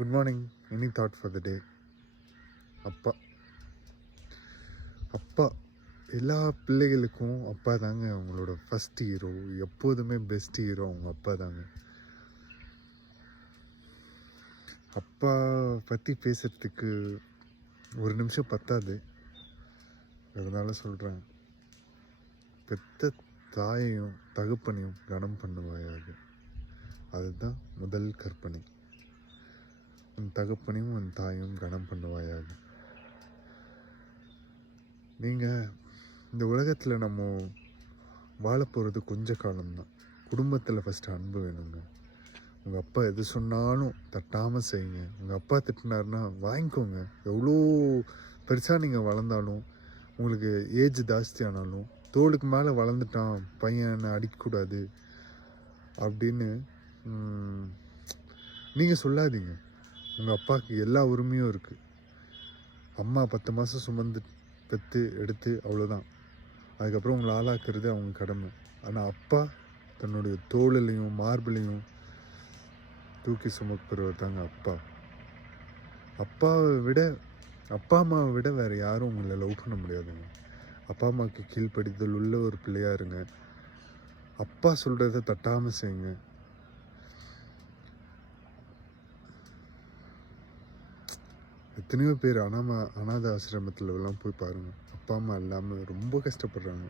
Good morning. Any thought for the day? அப்பா. அப்பா எல்லா பிள்ளைகளுக்கும் அப்பா தாங்க அவங்களோட ஃபஸ்ட் ஹீரோ. எப்போதுமே பெஸ்ட் ஹீரோ அவங்க அப்பா தாங்க. அப்பா பற்றி பேசுகிறதுக்கு ஒரு நிமிஷம் பத்தாது, அதனால சொல்கிறேன். பெத்த தாயையும் தகப்பனையும் கனம் பண்ணுவாயாக. அதுதான் முதல் கற்பனை. உன் தகப்பனையும் உன் தாயும் கனம் பண்ணுவாயாக. நீங்கள் இந்த உலகத்தில் நம்ம வாழ போகிறது கொஞ்ச காலம்தான். குடும்பத்தில் ஃபஸ்ட்டு அன்பு வேணுங்க. உங்கள் அப்பா எது சொன்னாலும் தட்டாமல் செய்யுங்க. உங்கள் அப்பா திட்டினார்னா வாங்கிக்கோங்க. எவ்வளோ பெருசாக நீங்கள் வளர்ந்தாலும், உங்களுக்கு ஏஜ் ஜாஸ்தி ஆனாலும், தோளுக்கு மேலே வளர்ந்துட்டான் பையனை அடிக்கக்கூடாது அப்படின்னு நீங்கள் சொல்லாதீங்க. உங்கள் அப்பாவுக்கு எல்லா உரிமையும் இருக்குது. அம்மா 10 மாதம் சுமந்து பெற்று எடுத்து அவ்வளோதான். அதுக்கப்புறம் உங்களை ஆளாக்குறது அவங்க கடமை. ஆனால் அப்பா தன்னுடைய தோளிலையும் மார்பிலையும் தூக்கி சுமக்கிறவர் தாங்க அப்பா. அப்பா அம்மாவை விட வேறு யாரும் உங்களை லவ் பண்ண முடியாதுங்க. அப்பா அம்மாவுக்கு கீழ்ப்படிதல் உள்ள ஒரு பிள்ளையா இருங்க. அப்பா சொல்கிறத தட்டாமல் செய்யுங்க. எத்தனையோ பேர் அனாத ஆசிரமத்தில் எல்லாம் போய் பாருங்கள். அப்பா அம்மா இல்லாமல் ரொம்ப கஷ்டப்படுறாங்க.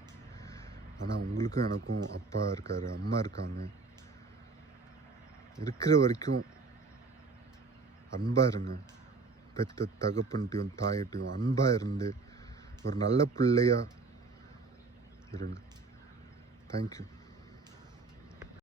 ஆனால் உங்களுக்கும் எனக்கும் அப்பா இருக்கார், அம்மா இருக்காங்க. இருக்கிற வரைக்கும் அன்பாக இருங்க. பெத்த தகப்பன்ட்டையும் தாயிட்டையும் அன்பாக இருந்து ஒரு நல்ல பிள்ளையாக இருங்க. தேங்க்யூ.